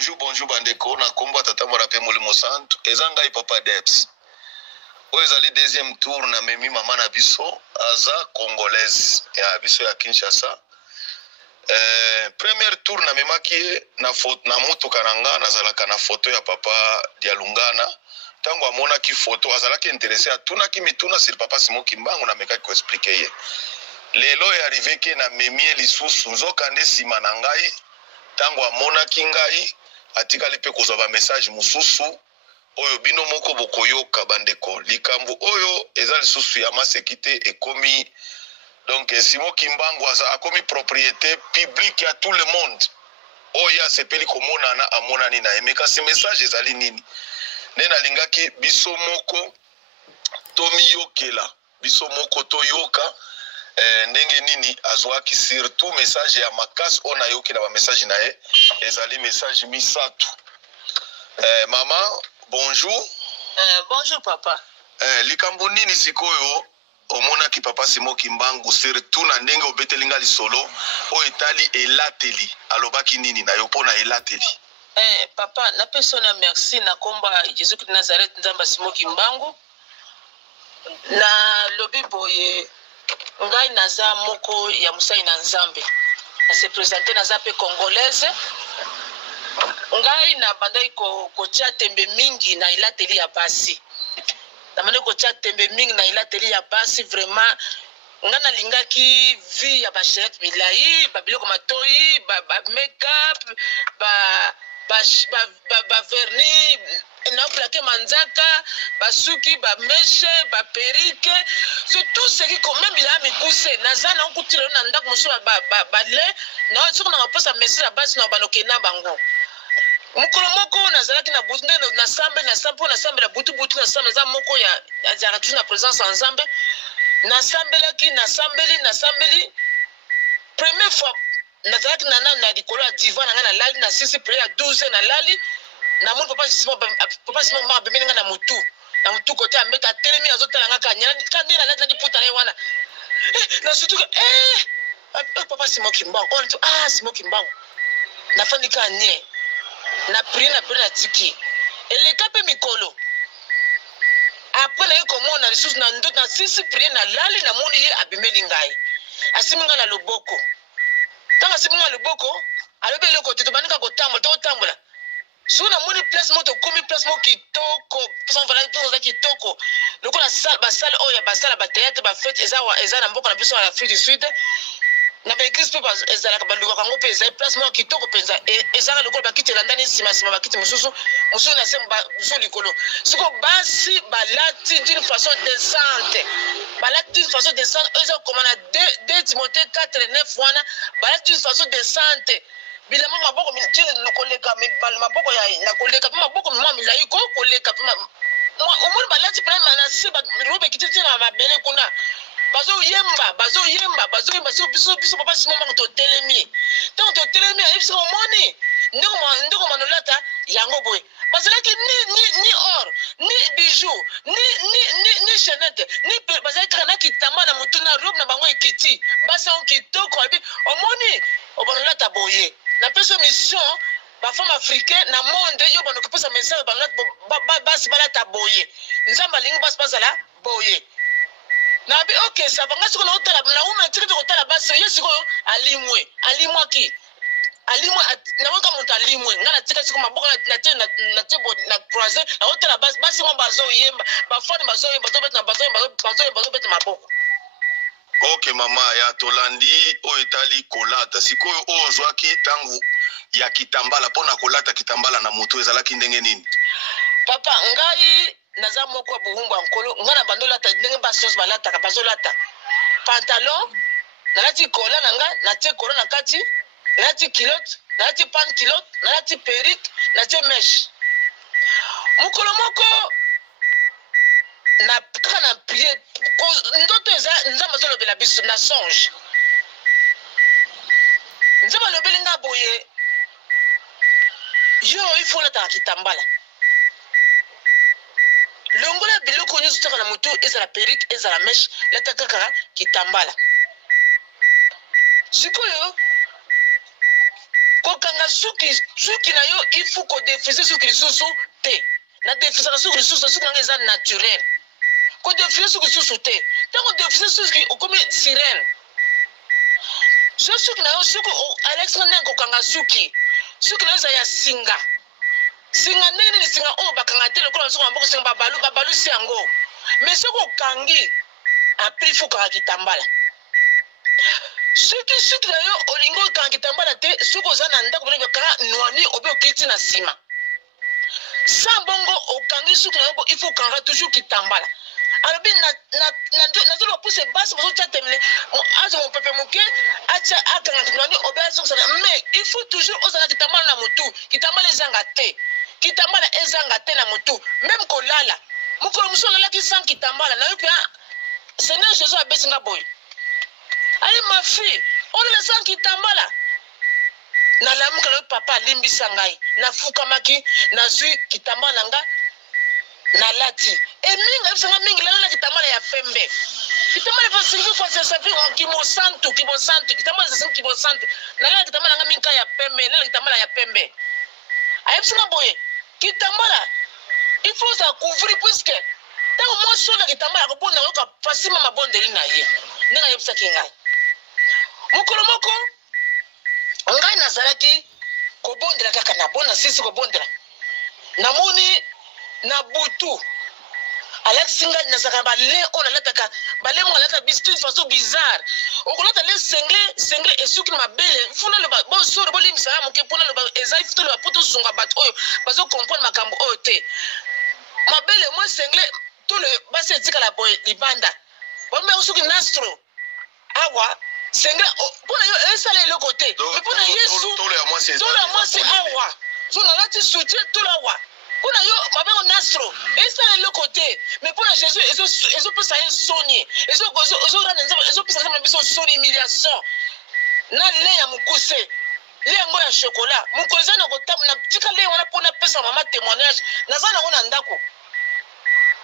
bonjour bandeko na kombo tata mora pe molimo santo ezanga papa Debs oyo ezali deuxième tour na memi mama na biso aza congolaise ya biso ya Kinshasa. Premier tour na memaki na photo na mutuka nanga nazalaka na photo ya papa Dialungana tango amona ki photo azalaki intéressé atunaki mituna sur papa Simon Kimbangu na mekaki ko expliquer ye lelo ya arrivé ke na memi lisusu nzokande sima na ngai tango amona kingai atikali pe kozwa ba message mususu oyo bino moko bokoyoka bandeko likambo oyo eza lisusu ya masekite ekomi donc Simon Kimbangu akomi propriété publique ya tout le monde oyo asepeli komona na amonani na emeka ce message ezali nini nena lingaki biso moko tomiyokela biso moko toyoka ndenge nini azwaki surtout message ya makasi ona yoki na ba message na ye ezali message misatu. Mama bonjour. Bonjour papa. Likambo nini sikoyo omona ki papa Simon Kimbangu surtout na ndenge obetelinga lisolo o etali elateli alobaki nini na yo pona elateli? Papa na persona merci na komba Jésus de Nazareth nzamba Simon Kimbangu na lobi boye ngai naza moko ya musai na nzambe na se présenter naza pe congolaise ngai na bandai ko tia tembe mingi na ilateli ya basi na bandai ko tia tembe mingi na ilateli ya basi vraiment ngana lingaki vie ya ba chef milai ba biloko matoi ba make up ba vernis na plaqué manzaka basuki ba meshe ba perike c'est tout ce qui quand même il a mis poussé nazana on kutile na ndako muso ba le na soko na posa message la base na banoke na bango mukolo moko nazalaki na butu na sambe na butu na sambe za moko ya azaratu na présence ensemble na sambeli première fois nazalaki na dikolo ya divan na ngana lali na sisi prière 12 na lali na mon papa Simon ma bemeni nga na mutu côté ambeka telemi azotala nga kanya kandi na lati na diputa na wana na surtout que papa Simon Kimbangu on dit Simon Kimbangu na fandika nye na prière na tiki ele kape mikolo après na komo na ressource na ndo na sisi prière na lali na moni ye abimeli ngai asiminga na loboko tanga simunga loboko alobele ko titobanika ko tambola suna moni place moto komi place mo kitoko sans valeur dans kitoko loko na salle oya basala ba théâtre ba fête eza na mboka na biso ya Afrique du Sud na ba église pe eza la ba luka kango pe eza place mo kitoko penza eza loko ba kitela ndani sima ba kiti mususu na semba muso likolo siko basi balati d'une façon décente eza comme na 2 Timothée 4:9 wana balati d'une façon décente bilama maboko minjele nokoleka maboko ya nakoleka maboko mama milai ko koleka omoni balati prime na siba robe kititi na mabele kuna bazo yemba biso papa Simon Kimbangu to telemi donc to telemi ifsi omoni ndeko manolata yango boy bazalaki ni or ni bijou ni chaînette ni bazalaki kana kitamba na mutuna robe na bango ekiti basa on kitoko abi omoni obanolata boye na peso mission ba femme africaine na monde yo bano kopesa message basi balata boye nzamba lingi basi boye na bi okay ça va ngasi ko na utala na uma tiki ko tala basi yesiko alimwe na waka muntu alimwe ngana tika siko maboko na tebo na croiser na utala basi mo bazo yemba ba fone bazo beta maboko. Ok mama ya tolandi o etali kolata sikoyo o zwaki tangu ya kitambala pona kolata kitambala na mutu ezalaki ndenge nini? Papa ngai naza moko buhumba nkolo ngana bandolata ndenge basos balata bazolata pantalon nalati kola nanga natie kola na kati nalati kilote nalati pan kilote nalati perike natie mesh mukolo moko na kana prier ndoto eza nzamba zolobela biso na songe nzamba lobeli nga boye yo ifo lata kitambala longola biloko nyonso taka na motu ezala perike ezala mesh lata kaka kitambala sikoyo kokanga suki na yo il faut kodefrise suki lisusu te na defrisaka suki lisusu suki nanga eza naturel kodefrise suki lisusu te ntango defrise suki okomi sirene so suki na yo suki alex nga ndenge kokanga suki na yo eza ya singa ndenge nini singa oyo bakanga te lokola suki na maboko singa babalusi yango mais soki okangi apres fo kaka kitambala suki na yo olingi okanga kitambala te soki oza na ndako bino bakanga nwani obe okiti na nsima sa bongo okangi suki na yo il faut okanga toujours kitambala alobi nazoloba puse basi bozotya temene aza mopepe moke atya akanga nwani obe azokisana mais il faut toujours ozala kitambala na motu kitambala ezanga te na motu même kolala mokolo mosu olalaki sans kitambala na yo mpe seigneur jésus abesinga boye ali ma fille olala sans kitambala nalamuka na papa alimbisa ngai nafukamaki nazwi kitambala nga nalati emingi ayebisanga mingi lalala kitambala ya pembe kitambala fasingi kwasesafi kimosantu kitambala sasingi kimosantu nalala kitambala nga mingi ka ya pembe nalala kitambala ya pembe ayebisanga boye kitambala il faut sa couvrir puisque ntango mwasi oyo na kitambala akobonda yoka fasima mabondeli na ye ndenge ayebisaki ngai mokolo moko ngai nazalaki kobondela kaka nabona sisi kobondela namoni na butu alexi ngai nazalaka bale oyo nalataka bale moko nalataka bistu façon bizarre okolata le sengle esuki na mabele funa loba bosoro bolimbisaka moke mpona loba ezali futo loba po tosunga bato oyo bazokomprendre makambo oyo te mabele mwa sengle tolo basi etikala boye libanda bameko soki nastro awa sengle mpona yo esala eloko te mpona yesu tolo ya mwasi awa so nalati soutien tolo awa mpona yo mabeko nastro esala eloko te mais mpona jésus ezopesa ye soni ezopesa nzambe na biso soni humiliation na le ya mokuse le yango ya chokola mokolo eza na kotambola tika le wana mpona apesa mama témoignage naza nango na ndako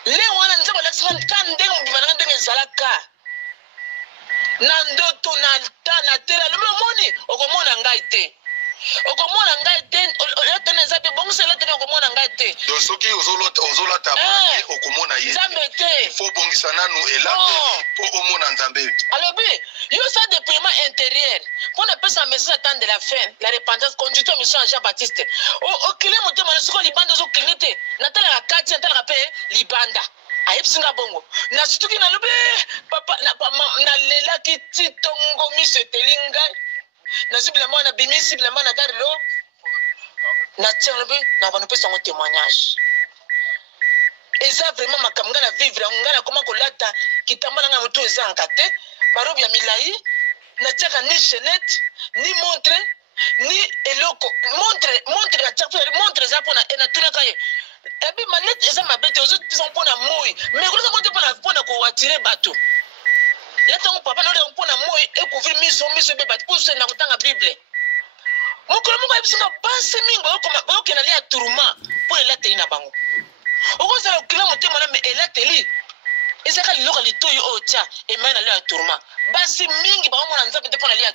le wana nzambe alakisaka ka ndenge mobima nanga ndenge ezalaka na ndoto na tela lobi omoni okomona ngai te okomona ngai te elatene eza te bongo elatene okomona ngai te donc soki ozolata okomona ye nzambe te fo bongisa nanu elateli mpo omona nzambe alobi yo sa déploiement intérieur mpona apesa message attendre de la fin la repentance conducteur mission ya Jean Baptiste okile motema na sikoyo libanda ozokline te natalaka kati natalaka mpe libanda ayebisinga bongo nasituki nalobi papa nalelaki ti tongo miso eteli ngai nazwi bilamba wana bimisi bilamba na gare lo natia nalobi na banopesa yango témoignage eza vraiment makambo ngai na vivre ngai nakoma kolata kitambala ngai moto ezanka te barobi ya milai natiaka ni chenette ni montre ni eloko montre montre eza mpona natunaka ye ebi manete eza mabe te ozotisa mpona moi mais kolesa ngo te mpona koatire bato latango papa noleka mpona moi ekouvrir miso ebe bato posena kotanga bible mokolo moko ayebisinga basi mingi bayokenda lia tourma mpo elateli na bango okozala okila motema na me elateli ezaka liloka litoyi oyo tya emai na lia tourma basi mingi baomona nzambe te mpo na lia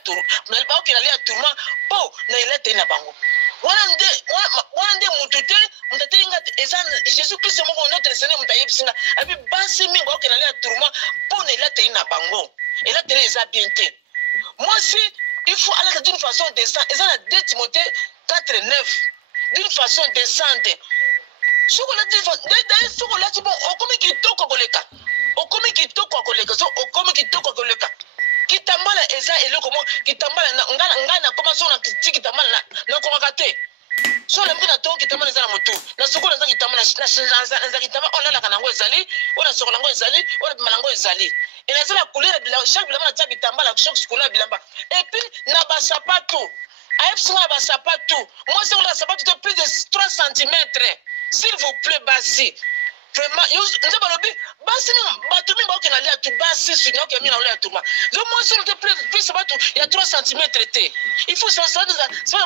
bayokenda lia tourma mpo na elateli na bango wana nde mutu te mutu atelinga eza jésus kristo moko notre seigneur mutu ayebisinga abi basi mingi bayokenda lia tourma mpo na elateli na bango elateli eza bien te mwasi il faut alaka d'une façon décente eza na 2 Timothée 4:9 d'une façon décente soko lati bon okomi kitoko koleka kitambala eza eloko mo kitambala ngai nakoma so na kiti kitambala nakomaka te so na mbina to kitambala eza na motu na soko naza kitambala naza kitambala olalaka nango ezali ona soko nango ezali ona bima nango ezali enazala couleur bila chaque bilamba na tia bitambala chaque couleur bilamba et puis na basapato ayebisanga basapato moi c'est la sapato de plus de 3 cm s'il vous plaît basi vraiment nze balobi basi bato mingi baokenda lia tu basi sudi naokenda mingi na olia tuma zo moi solo te plus sapato ya 3 cm te il faut sapato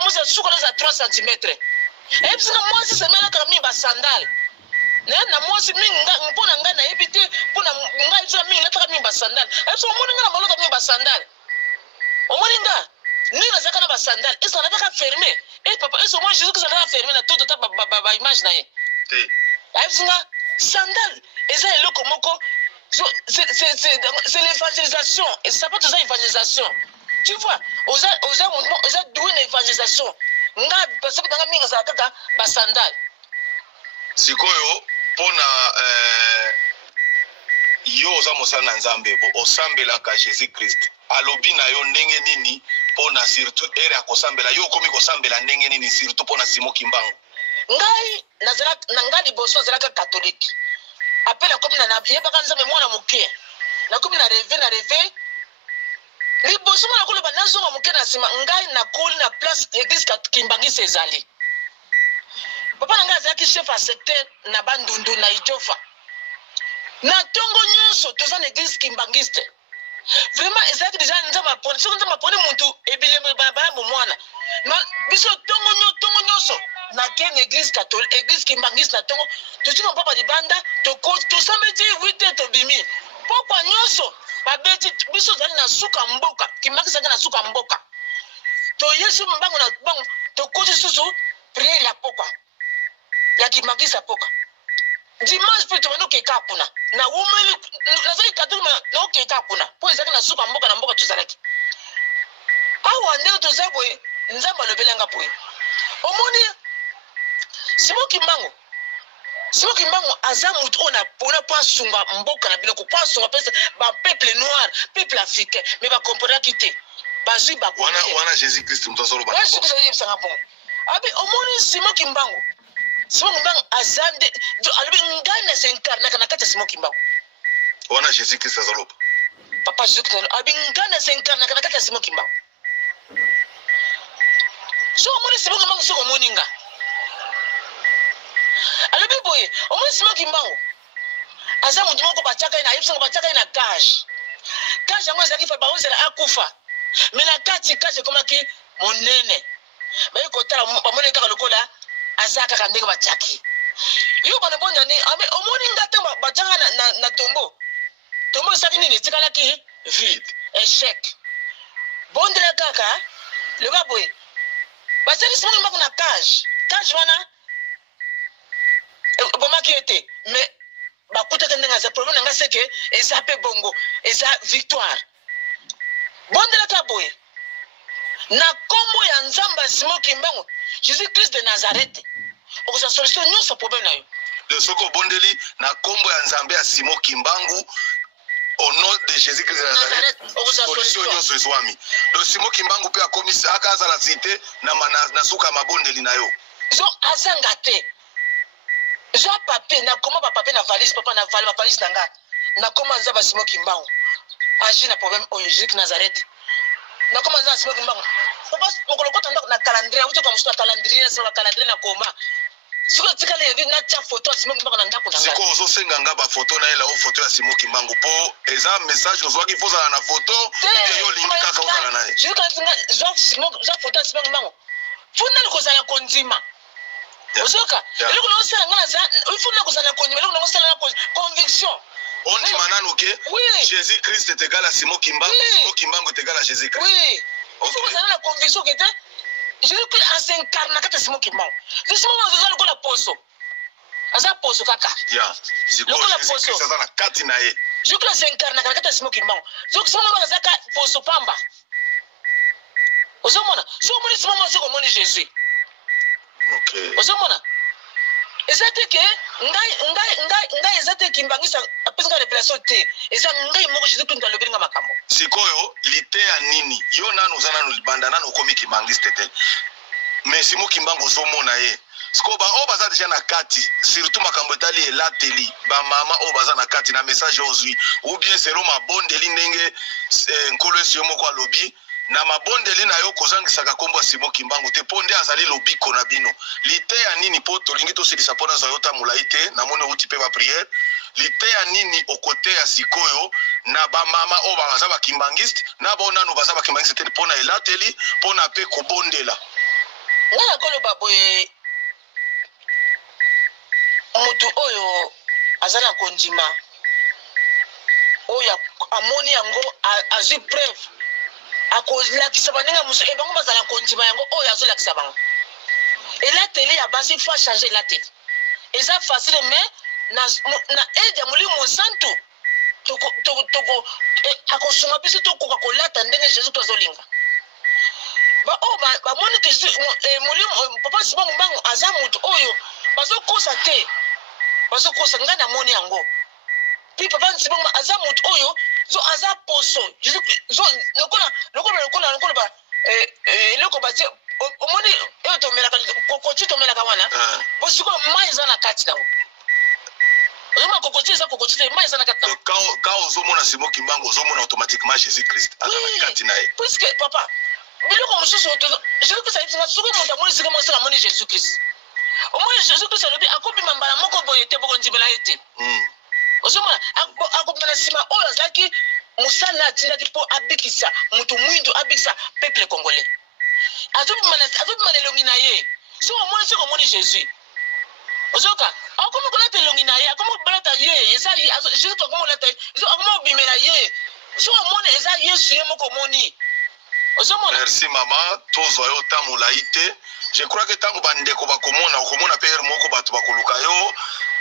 mosa sukola za 3 cm ayebisanga mwasi semelakaka mingi basandale na mwasi mingi mpona ngai nayebi te mpona ngai so mingi nataka mingi basandale ayebisanga omoni ngai na malota mingi basandale omoni nga Nous, nous avons des sandales. Est-ce qu'on n'a pas fermé? Et papa, est-ce que moi, Jésus, que ça a fermé tout le temps, image na ye. Sandales. Et ça, c'est l'évangélisation. Et ça pas toujours l'évangélisation. Tu vois, aux doué l'évangélisation. Nga parce que dans la minga ça a sandales. Sikoyo, pona yo oza mosala nzambe bo osambela ka Jésus Christ. Alobi na yo ndenge nini pona surtout ere akosambela yo komi kosambela ndenge nini surtout pona Simon Kimbangu. Ngai nazala nanga liboso azalaka catholique. Appela comme na yebaka nzambe mwana moke. Na komi na rêve. Liboso mwana koloba nazonga moke na sima ngai na koli na place église Kimbangi Sezali. Papa nanga azalaki chef à secteur na Bandundu na Ijofa. Na tongo nyonso toza na église Kimbangiste. Vraiment ezalaki déjà nzamba pone. Soko nzamba pone muntu ebileme baba mwana. Na biso tongo nyonso na ken église catholique église Kimbangiste na tongo totina papa libanda to sambeti 8 to bimi. Papa nyonso babeti biso zali na suka mboka Kimbangiste na suka mboka. To Yesu mbango na bango to koji susu prière ya poka. Ya Kimbangiste poka. Dimanche pe tumano ke kapuna na wumeli na zai kaduma na oke kapuna po ezaki na suka mboka na mboka tuzalaki awa ndeo tuzabwe nzamba lobelenga po omoni Simon Kimbangu azamutu ona pona pa sunga mboka na biloko pa sunga pesa ba peuple noir peuple africain mais ba comprendre kité bazui ba wana Jésus Christ mtazolo ba Jésus Christ yebsanga po abi omoni Simon Kimbangu azande alobi ngai na s'incarne na kati ya Simon Kimbangu wana Jésus Christ azoloba papa Jésus Christ alobi ngai na s'incarne na kati ya Simon Kimbangu so omoni Simon Kimbangu soko moninga alobi boye omoni Simon Kimbangu aza mutu moko batiaka na yebisanga batiaka na cage yango ezalaki fa baozela akufa mais na kati cage ekomaki monene bayi kotala bamoni kaka lokola azaka kandenge batiaki yo bana bonya ni omoni ngate batanga na tombo saki nini tikalaki vide échec bondela kaka le baboy basaki Simon Kimbangu na cage wana bomaki ete mais bakutaka ndenga za problème nga seke eza pe bongo eza victoire bondela ka boy na kombo ya nzamba Simon Kimbangu Jésus Christ de Nazareth okosa solution nyonso problème na yo de soko bondeli na kombo ya nzambe ya Simon Kimbangu au nom de Jésus Christ de Nazareth solution nyonso ezwami donc Simon Kimbangu pe akomisa akaza la cité na suka mabondeli na yo zo azanga te zo papier na koma ba papier na valise papa na valise nanga na koma nzamba Simon Kimbangu agi na problème au Jésus de Nazareth na koma nzamba Simon Kimbangu papa mokolokota na calendrier uto kwa msuta calendrier na calendrier na koma siko tikala yevi na cha photo ya Simon Kimbangu na ndako na siko ozo senga nga ba photo na ela o photo ya Simon Kimbangu po eza message ozwa ki foza na photo yo lingi kaka ozala naye je ka singa zo photo ya Simon Kimbangu funa likozala kondima ozoka eloko na osala ngana za funa kozala kondima eloko na osala na conviction on dit manano ke Jésus Christ est égal à Simon Kimbangu Simon Kimbangu est égal à Jésus Christ oui il faut kozala na conviction que Jésus Christ a s'incarné kata Simon Kimbangu Simon Kimbangu azali kola poso aza poso kaka ya siko Jésus Christ azana kati na ye Jésus Christ s'incarné kata Simon Kimbangu Simon Kimbangu azaka poso pamba ozomona so moni Simon Kimbangu siko moni Jésus okay ozomona ezate ke ngai ezate Kimbangisa apesanga révélation te eza ngai moko Jésus Christ alobelinga makambo sikoyo lite ya nini yo nanu zana no libanda nanu komi Kimbangiste te mais Simon Kimbangu zomona ye siko ba o baza déjà na kati surtout makambo etali elateli ba mama o baza na kati na message ozwi ou bien zero mabondeli ndenge nkolo esi yo moko alobi na mabondeli na yo kozangisaka kombo ya Simon Kimbangu te po nde azali lobiko na bino lite ya nini po tolingi tosilisa mpona zwa yo tamula ite namoni outi mpe bapriere lite ya nini okote ya sikoyo na bamama oyo baza bakimbangiste na bao nano baza bakimbangiste te mpona elateli mpona mpe kobondela nga nakoloba boye motu oyo aza na kondima oyo amoni yango azwi preuve akolakisa bandenga mosusu bango bazala kondima yango oyo azolakisa bango elateli ya basi faut changer elateli eza facile mais na aide ya molimo mosantu akosunga biso tokoka kolata ndenge jésus to azolinga bamoni ke molimo papa Simon Mbangu aza moto oyo bazokosa te bazokosa ngai namoni yango puis papa Simon aza moto oyo aza poso lokola ba eloko batie omoni oyo tomelaka kokoti tomelaka wana bosikola mai eza na kati nango ozomona kokoti eza kokoti te mai eza na kati nango quand ozomona Simon Kimbangu ozomona automatiquement Jésus Christ aza na kati na ye puisque papa biloko mosusu Jésus Christ ayebisaka soki moto amoni sika mosala amoni Jésus Christ omoni Jésus Christ alobi akobima mbala moko boye te bokondimela ye te ozomona akobima na nsima oyo azalaki mosala atindaki mpo abikisa moto mwindu abikisa peuple congolais azobima na elongi na ye soki omoni soki omoni Jésus ozoka akomi kolata elongi na ye akomi kolata ye eza Jésus akomi kolata ye akomi kobimela ye soki omoni eza Yesu ye moko omoni. Merci maman, tozwa yo tamula ite. Je crois que tango bandeko bakomona okomona père moko bato bakoluka yo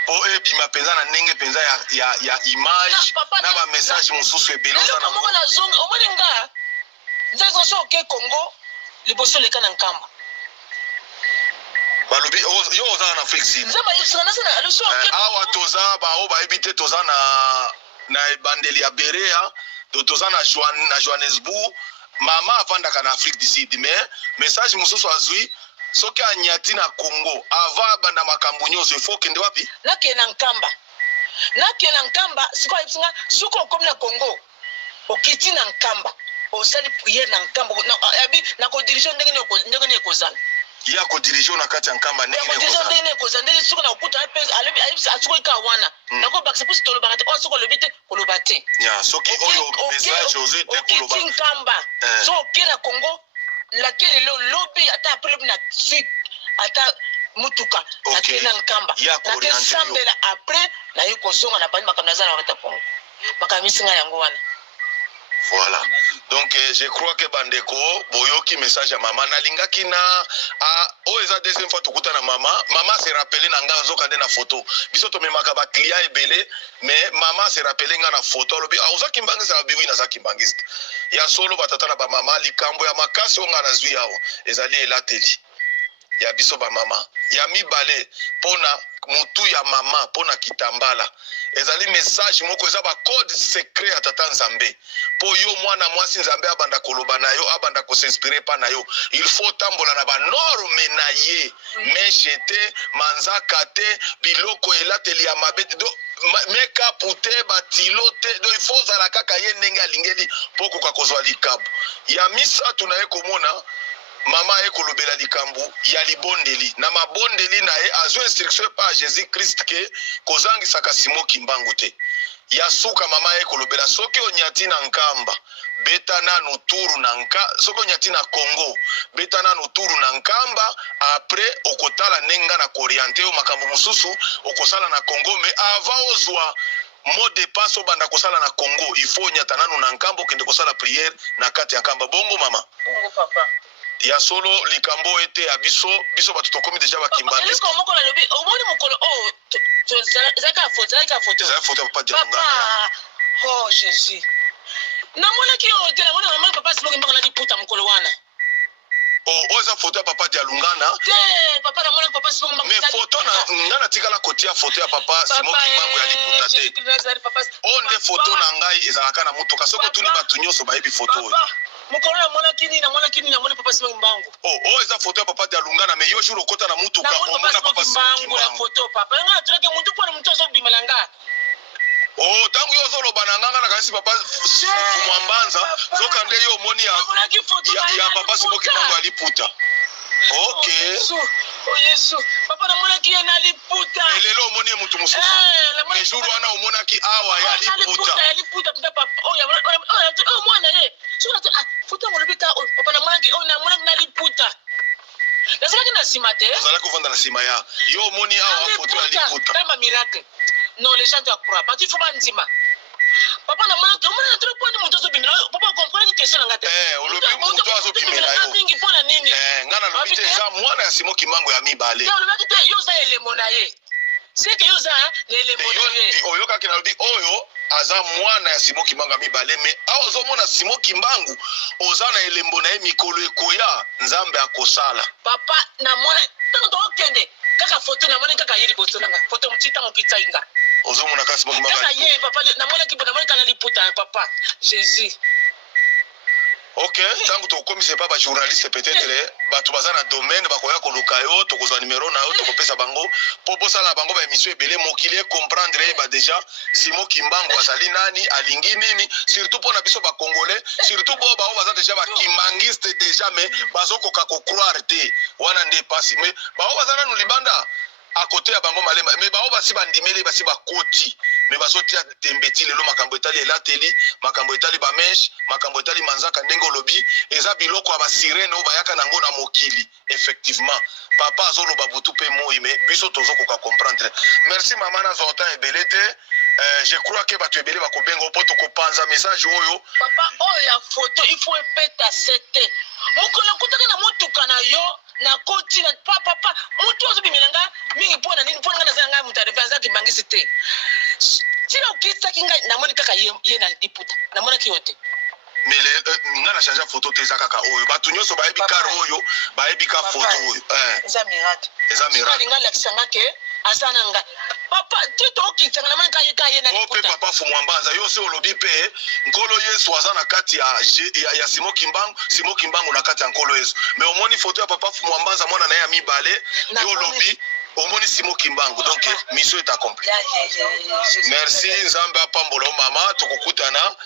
po ebima penza na ndenge penza ya image na ba message mosusu ebeloza na moko na zongo omoni nga nzazo so ke Congo liboso leka na nkamba balobi yo oza na Afrique nzaba yisana sana aluso ke awa toza ba o ba ebite toza na ebandeli ya Berea toza na Johannesburg. Mama avandaka na Afrique du Sud mais message mosusu azui soki anyati na Congo ava banda makambo nyonso ifo kende wapi nakena nkamba siko ayibsinga suko okomi na Congo okiti na nkamba osali prière na nkamba na kodirige ndenge ne kozala ya kodirige na kati ya nkamba ndenge ne kozala ndenge suko na okuta ayibisa asuko ika wana nako bakse pusi tolobaka te suko lobite koloba te ya soki oyo message ozui te koloba okiti nkamba so okena Congo lakini lobi ata après na suite ata mutuka akena nkamba na sambela après na yiko songa na bandi makamna za na wakata Congo bakamisinga yango wana. Voilà. Donc je crois que bandeko boyoki message à maman nalingaki na eza deuxième fois tukuta na maman se rappeler na nga nzoka nde na photo biso to memaka ba client ebele mais maman se rappeler nga na photo lobi ozaki mbangisa biwi na zaki mbangista ya solo batata na ba mama likambo ya makasi onga na zwi yawo ezali elateli ya biso ba mama ya mibale pona mutu ya mama pona kitambala ezali message moko eza ba code secret ya tata Nzambe po yo mwana mwasi Nzambe abanda koloba na yo abanda ko s'inspirer pa na yo il faut tambola na ba norme na ye meshete manzaka te biloko elateli ya mabete do meka pute batilo te do il faut zala kaka ye ndenge alingeli poko kwa kozwa likabu ya misa tunaye komona mama ekolobela likambu ya libondeli na mabondeli na ye azo instruction pa Jésus Christ ke kozangisaka Simon Kimbangu te ya suka mama ekolobela soki onyati na nkamba beta nanu turu na soki onyati na Congo beta nanu turu na nkamba après okotala nenga na koriente yo makambo mususu okosala na Congo mais avant ozwa mot de passe obanda kosala na Congo il faut nyata nanu na nkamba kende kosala prière na kati ya nkamba bongo mama bongo papa ya solo likambo ete ya biso batu tokomi deja bakimbani esko moko na lobi omoni mokolo zaka photo ya papa Dialungana oh Jésus namona ki o tena mona mama papa Simon Kimbangu na liputa mokolo wana oza photo ya papa Dialungana te papa na mona papa Simon Kimbangu mais photo na ngana tikala kotia photo ya papa Simon Kimbangu ya liputa te onde photo na ngai ezalaka na mutuka soko tuni batu nyonso bayebi photo oyo mokolo na mona kini na mona papa Simon Kimbangu eza photo ya papa Dialungana mais yo jour okota na mutuka omona papa Simon Kimbangu na photo papa nga tulake muntu pona muntu azobimela nga tangu yo zoloba na nganga na kasi papa Mwambanza zoka nde yo moni ya papa Simon Kimbangu aliputa okay oh Yesu papa na mona ki na liputa lelo omoni ya mutu mususu mais jour wana omona ki awa ya liputa papa oh mwana ye sura photo mo lobika papa na mona ki na liputa lazima kina simate lazima kuvanda na sima ya yo omoni awa photo ya liputa kama miracle non les gens doivent croire parce qu'il faut pas ndima papa na mwana tomona trop point muto so bimela papa comprendre question na ngate olobi muto azo bimela yo mingi pona nini ngana lobi te eza mwana ya Simon Kimbangu ya mibale ya olobi te yo za elembo na ye c'est que yo za elembo na ye oyo kaki na lobi oyo aza mwana ya Simon Kimbangu ya mibale mais aho ozomona Simon Kimbangu oza na elembo na ye mikolo ekoya nzambe akosala papa na mwana tango tokende kaka photo na mwana kaka yeli boso nanga photo mutita mokita inga ozomona kasi Simon Kimbangu kaka ye papa na mwana kibo na mwana kana liputa papa Jésus. Ok, tangu tokomise pa ba journaliste peut-être bato baza na domaine bakoya koluka yo tokozwa numéro na yo tokopesa bango po bosala na bango ba émission ebele mokili comprendre ba déjà Simon Kimbangu azali nani alingi nini surtout pour na biso ba congolais surtout bo ba baza déjà ba kimbangiste déjà mais bazokoka ko croire te wana nde pasi mais ba baza na libanda à côté ya bango malema mais ba basi bandimeli basi bakoti mais bazotia tembeti lelo makambo etali elateli makambo etali bamesh makambo etali manzaka ndenge olobi eza biloko ya basirene oyo bayaka nango na mokili effectivement papa azoloba butu mpe moi mais biso tozokoka comprendre merci mama nazwa otan ebele te je crois que bato ebele bakobenga mpo tokopanza message oyo papa oyo ya photo il faut epeta sete mokolo kutaka na motuka na yo na koti na papa mutu ozobimelanga mingi mpona nini mpona nga nazala ngai mutu arevanza kimbangisi te tina okisaki ngai namoni kaka ye na liputa namonaki yo te mais nga na change photo te eza kaka oyo bato nyonso bayebi kare oyo bayebi ka photo oyo eza miracle eza miracle alinga lakisanga ke aza na ngai papa ti tokisanga namoni ka ye na liputa mpe papa fumwambanza yo se olobi mpe nkolo yesu aza na kati ya Simon Kimbangu na kati ya nkolo yesu mais omoni photo ya papa fumwambanza mwana na ye ya mibale yo olobi omoni Simon Kimbangu donc mission est accomplie merci nzambe apambola mama tokokutana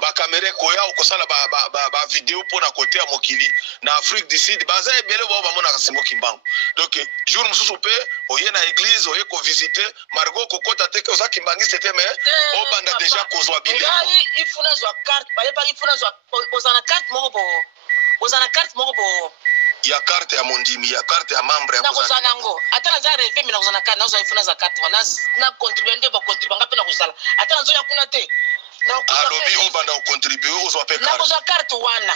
bakamera koya okosala ba vidéo pona côté ya mokili na Afrique du Sud baza ebele bao bamonaka Simon Kimbangu donc jour mosusu mpe oye na église oye ko visiter margo kokota te ke oza kimbangiste te mais obanda déjà kozwa biloko ifuna zwa carte bayeba ifuna zwa ozana carte moko bo ya carte ya mondimi ya carte ya membre ya kozana ngo ata naza rêve mina kozana carte nazo ifuna za carte na contribuer nde ba contribuer ngape na kozala ata nazo ya kuna te alobi obanda ocontribuer ozwa pe carte nakozwa carte wana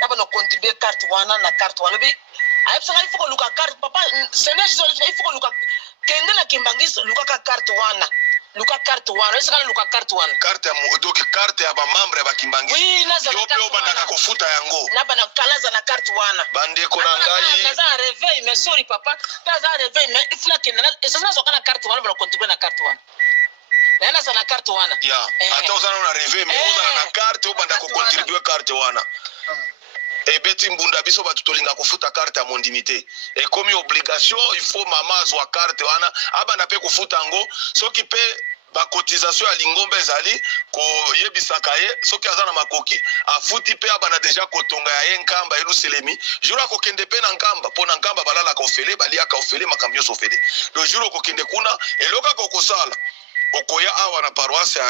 nabana ocontribuer carte wana na carte wana lobi ayebisanga ifo koluka carte papa seneje ifo koluka kende na kimbangisi lukaka carte wana luka carte wana esaka luka carte wana carte ya donc carte ya ba membre ya bakimbangi oui naza yo pe obandaka kofuta yango na bana kalaza na carte wana bandeko na ngai naza réveil mais sorry papa naza réveil mais ifuna kende na esasa soka na carte wana bana contribuer na carte wana na naza na carte wana ya ata ozana na réveil mais ozana na carte obandaka contribuer carte wana ebeti mbunda biso bato tolinga kofuta carte ya mondimité ekomi obligation il faut mama azwa carte wana abanda mpe kofuta yango soki mpe bacotisation ya lingomba ezali koyebisaka ye soki aza na makoki afuti mpe abanda deja kotonga ya ye nkamba eluselemi jour akokende mpe na nkamba mpo na nkamba balalaka ofele baliaka ofele makambo nyonso ofele le jour okokende kuna elokaka okosala okoya awa na paroisse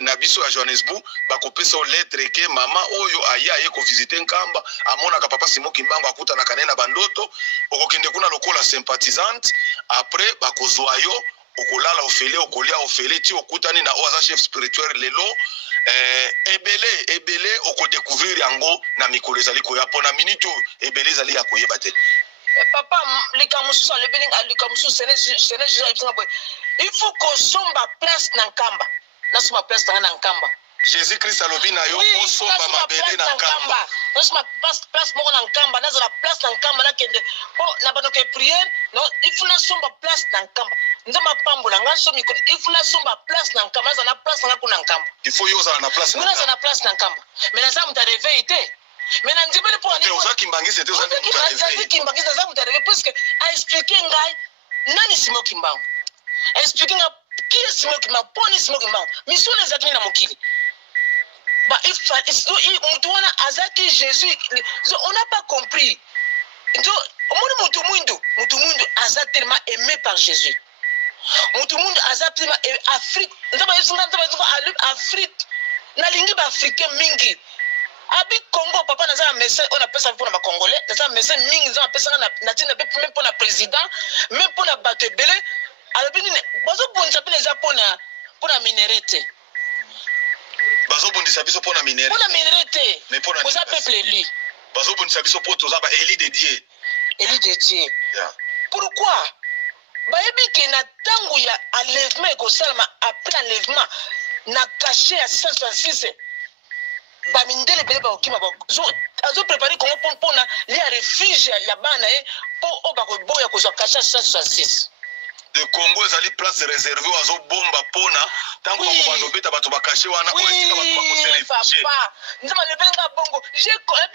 na biso ya Johannesburg bakopesa lettre ke mama oyo aye ko visiter nkamba amonaka papa Simon Kimbangu akutana kanena na bandoto okokende kuna lokola sympathisante après bakozwa yo okolala ofele okolia ofele ti okutani na oza chef spirituel lelo ebele okodécouvrir yango na mikolo ezali koya pona minute ebele ezali ya koyeba te papa likamusu alebeling alikamusu seneje il faut kosomba place na nkamba nasoma place tanga na nkamba Jésus Christ alobi na yo osomba mabele na nkamba nasoma place moko na nkamba nazala place na nkamba nakende po na banoke prière no ifuna somba place na nkamba nzamba pambola nga somi ko ifuna somba place na nkamba nazala na place na kuna nkamba il faut yo na place na nazala na place na nkamba mais nazala muta réveil te mais na nzibele po ni oza kimbangisi te oza muta réveil kimbangisi nazala muta réveil parce que a expliquer ngai nani Simon Kimbangu expliquer nga qui est Simon Kimbangu poni Simon Kimbangu mission ezakini na mokili bah il faut mutu wana azaki Jésus on n'a pas compris donc mutu mundu aza tellement aimé par Jésus mutu mundu aza tellement Afrique ndaba Afrique nalingi ba africain mingi abi Congo papa nazala message on appelle ça pour na congolais nazala message mingi nzama pesa na tina même pour na président même pour na bato ebele alors bini bazo bonza pele za pona minerete bazobundisa biso pona minere pona minere te mais pona oza peuple élu bazobundisa biso po toza ba éli de Dieu yeah. Pourquoi bayebi ke na ntango ya enlèvement ekosalama après enlèvement na cachet ya 666 bamindele ebele bakokima azoprépare kongo mpona lia refuge ya bana ye mpo oyo bakoboya kozwa cachet ya 666 de Congo ezali place réservée azobomba pona tango bazobeta bato bakashe wana oyo esika bato bakoselefiche nzama lebelenga bongo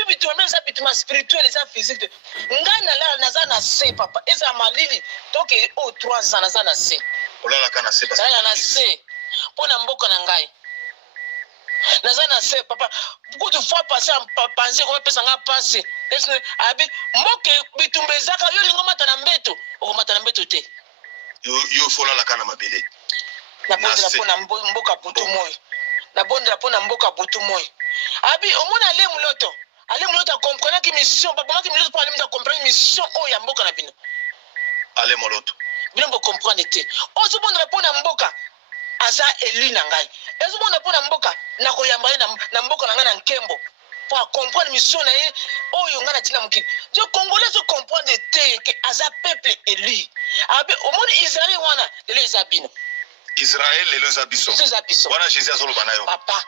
bitu même eza bituma spirituel eza physique ngai nalala naza na se papa eza malili toke oyo 3 ans naza na se olalaka na se nalala na se mpona mboka na ngai naza na se papa beaucoup de fois passé en pensé ko pesa nga passé abi mboke bitumba ezaka yo lingo mata na mbeto okomata na mbeto te yo fola la kana mabele na bondela pona mboka butu moyo na bondela pona mboka butu moyo abi omona ale muloto comprendre ki mission papa ki muloto pona limita comprendre mission o ya mboka na bino ale muloto bino bo comprendre te ozo bondela pona mboka asa élu na ngai ezo bondela pona mboka na koyamba na mboka na ngai na nkembo pour comprendre mission na ye oyo ngana tina mukili je congolais se comprendre te que asa peuple élu abi omoni Israël wana lelo ezabino Israël lelo ezabiso wana Jésus azoloba na yo papa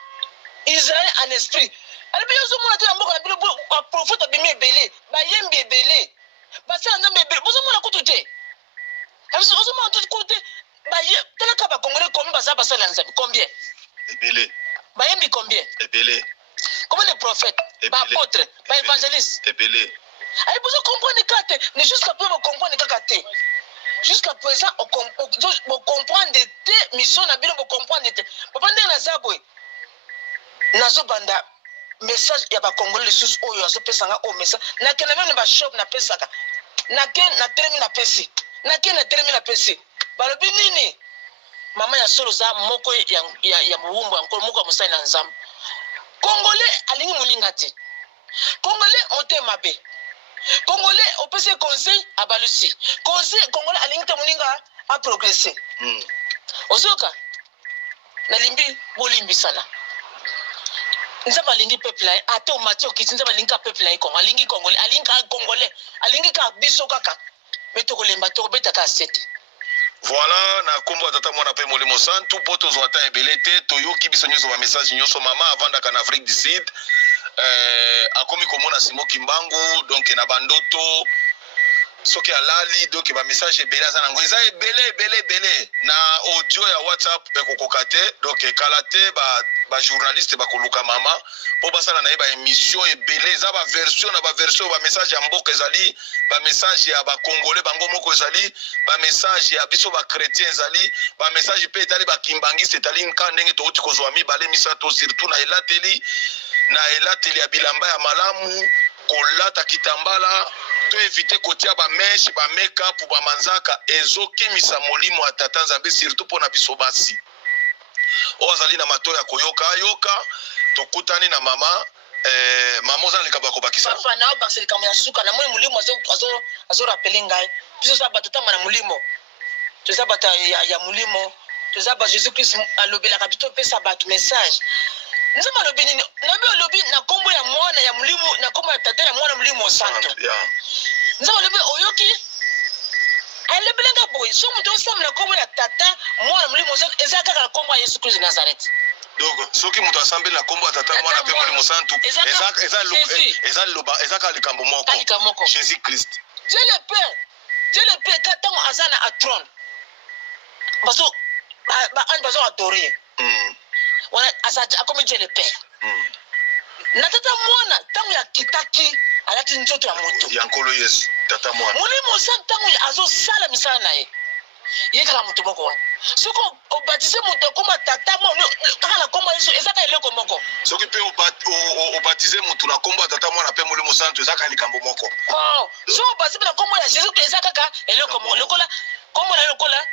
Israël en esprit alors bien zo mona te mboka na bino ba prophète abimi ebele bayembi ebele basala nzambe ebele bozo mona kutu te ozo mona tout côté baye teleka ba congolais combien basala nzambe combien ebele bayembi combien ebele Comment les prophètes, les apôtres, les évangélistes. Allez, vous comprenez quand mais jusqu'à présent, vous comprenez quand jusqu'à présent, vous comprenez des missions, vous comprenez des papa ndena zabwe. Nazo banda message ya ba Congolais les sous oyo azo pesanga o message. Na kena même ba shop na pesaka. Na ken na termine na pesi. Na ken na termine na pesi. Balobi nini? Mama ya solo za moko ya muumbu encore moko musai na nzambe. Congolais alingi moninga te Congolais motema be Congolais opese conseil abalusi conseil Congolais alingi te moninga a progresser ozoka na limbi bolimbi sala nzamba alingi peuple ate o matio kiti nzamba alingi ka peuple ai Congo alingi Congolais alingi ka biso kaka meto kolemba to beta ka sete. Voilà, na kombo tata mwana pe molimo santu poto zwata ebelete toyoki biso nyoso ba message nyoso mama avanda kana Afrique du Sud akomi komona Simo Kimbangu donc na bandoto soki alali donc ba message ebele azana ngo eza ebele na audio ya WhatsApp ekokoka te donc kalate ba journaliste bakoluka mama po basala na ba émission ebele za ba version na ba version ba message ya mboka ezali ba message ya ba congolais bango moko ezali ba message ya biso ba chrétien ezali ba message pe etali ba kimbangiste etali nka ndenge to uti kozwa mibale misato surtout na elateli ya bilamba ya malamu kolata kitambala to éviter kotia ba mesh ba make-up ba manzaka ezokimisa molimo ya tata nzambe surtout pona biso basi ozali na mato ya koyoka tokutani na mama mama ozalika bakobakisa papa na baselika ya suka na moni mulimo azo rappeler ngai biso za batotama na mulimo toza bata ya mulimo toza ba Jésus Christ alobela kapito pesa batu message nzama lobi nini nabi lobi na kombo ya mwana ya mulimo na kombo ya tata ya mwana mulimo santo nzama lobi oyoki alebelenga boy so muto osam na kombo ya tata mwana mulimo ezaka kaka kombo ya Yesu Christ Nazareth. Donc soki muto asambeli na kombo ya tata mwana pe molimo santu ezaka likambo moko Jésus Christ. Dieu le Père katango azana a trône baso ba ange baso adorer wana asaja akomi Dieu le Père na tata mwana tango ya kitaki alati nzoto ya moto ya nkolo Yesu tata mwana mulimo santu tango azo sala misala na ye yekaka moto moko wana soko obatise moto koma tata mwana kaka na kombo Yesu ezaka eloko moko soki pe obatize moto na kombo ya tata mwana pe molimo santu ezaka likambo moko so obatise na kombo ya Jésus ezaka kaka eloko moko lokola kombo na lokola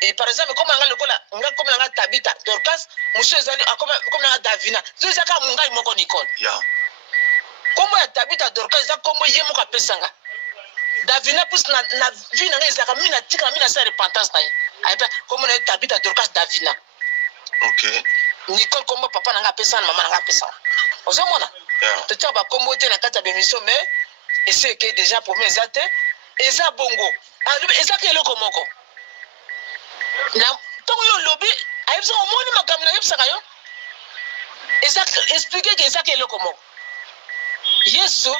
et par exemple comme nga lokola nga comme nga Tabita Dorcas monsieur ezali comme nga Davina zo ezaka mungai moko Nicole kombo ya Tabita Dorcas ezaka kombo ye moko apesanga Davina plus na vie na ezaka mina tika mina sa repentance na ye aiba kombo na Tabita Dorcas Davina OK Nicole kombo papa nanga pesa na mama nanga pesa ozomona totia ba kombo te na kata bemission mais essaye que déjà pour mes ate eza bongo eza ke eloko moko na tongo yo lobby ayebisa omoni makambo na yebisa kayo eza expliquer que eza ke eloko moko Yesu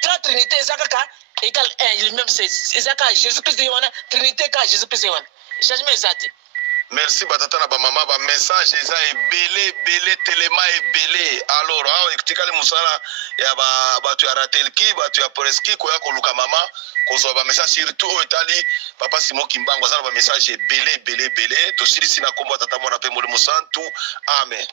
trois trinité eza kaka égal 1 même c'est eza ka Jésus Christ wana trinité ka Jésus Christ wana changement eza te. Merci batata na ba mama ba message eza ebele telema ebele alors awa ekutikali musala ya ba tu ya ratelki ba tu ya preski ko ya koluka mama kozwa ba message surtout etali papa Simon Kimbangu azala ba message ebele to sili sina kombo tata mona pe mole musantu amen.